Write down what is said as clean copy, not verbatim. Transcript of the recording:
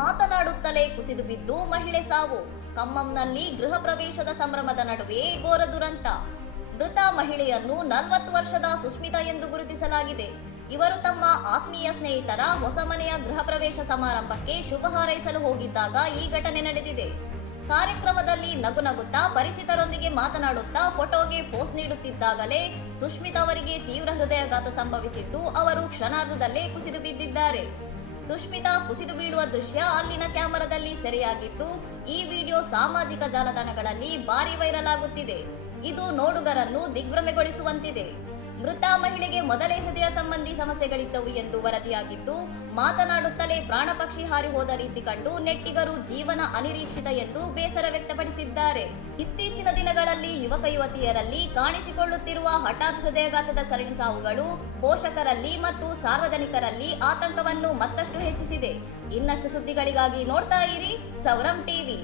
ಮಾತನಾಡುತ್ತಲೇ ಕುಸಿದು ಬಿದ್ದು ಮಹಿಳೆ ಸಾವು. ಖಮ್మంನಲ್ಲಿ ಗೃಹ ಪ್ರವೇಶದ ಸಂಭ್ರಮದ ನಡುವೆ ಘೋರ ದುರಂತ. ಮೃತ ಮಹಿಳೆಯನ್ನು 40 ವರ್ಷದ ಸುಷ್ಮಿತಾ ಎಂದು ಗುರುತಿಸಲಾಗಿದೆ. ಇವರು ತಮ್ಮ ಆತ್ಮೀಯ ಸ್ನೇಹಿತರ ಹೊಸ ಮನೆಯ ಗೃಹ ಪ್ರವೇಶ ಸಮಾರಂಭಕ್ಕೆ ಶುಭ ಹಾರೈಸಲು ಹೋಗಿದ್ದಾಗ ಈ ಘಟನೆ ನಡೆದಿದೆ. ಕಾರ್ಯಕ್ರಮದಲ್ಲಿ ನಗುತ್ತಾ ಪರಿಚಿತರೊಂದಿಗೆ ಮಾತನಾಡುತ್ತಾ ಫೋಟೋಗೆ ಪೋಸ್ ನೀಡುತ್ತಿದ್ದಾಗಲೇ ಸುಷ್ಮಿತಾ ಅವರಿಗೆ ತೀವ್ರ ಹೃದಯಾಘಾತ ಸಂಭವಿಸಿದ್ದು ಅವರು ಕ್ಷಣಾರ್ಧದಲ್ಲೇ ಕುಸಿದು ಬಿದ್ದಿದ್ದಾರೆ. ಸುಷ್ಮಿತಾ ಕುಸಿದು ಬೀಳುವ ದೃಶ್ಯ ಅಲ್ಲಿನ ಕ್ಯಾಮೆರಾದಲ್ಲಿ ಸೆರೆಯಾಗಿದ್ದು ಈ ವಿಡಿಯೋ ಸಾಮಾಜಿಕ ಜಾಲತಾಣಗಳಲ್ಲಿ ಭಾರಿ ವೈರಲ್ ಆಗುತ್ತಿದೆ. ಇದು ನೋಡುಗರನ್ನು ದಿಗ್ಭ್ರಮೆಗೊಳಿಸುವಂತಿದೆ. ಮೃತ ಮಹಿಳೆಗೆ ಮೊದಲೇ ಹೃದಯ ಸಂಬಂಧಿ ಸಮಸ್ಯೆಗಳಿದ್ದವು ಎಂದು ವರದಿಯಾಗಿದ್ದು, ಮಾತನಾಡುತ್ತಲೇ ಪ್ರಾಣ ಪಕ್ಷಿ ಹಾರಿ ಹೋದ ರೀತಿ ಕಂಡು ನೆಟ್ಟಿಗರು ಜೀವನ ಅನಿರೀಕ್ಷಿತ ಎಂದು ಬೇಸರ ವ್ಯಕ್ತಪಡಿಸಿದ್ದಾರೆ. ಇತ್ತೀಚಿನ ದಿನಗಳಲ್ಲಿ ಯುವಕ ಯುವತಿಯರಲ್ಲಿ ಕಾಣಿಸಿಕೊಳ್ಳುತ್ತಿರುವ ಹಠಾತ್ ಹೃದಯಾಘಾತದ ಸರಣಿ ಸಾವುಗಳು ಪೋಷಕರಲ್ಲಿ ಮತ್ತು ಸಾರ್ವಜನಿಕರಲ್ಲಿ ಆತಂಕವನ್ನು ಮತ್ತಷ್ಟು ಹೆಚ್ಚಿಸಿದೆ. ಇನ್ನಷ್ಟು ಸುದ್ದಿಗಳಿಗಾಗಿ ನೋಡ್ತಾ ಇರಿ ಸೌರಂ ಟಿವಿ.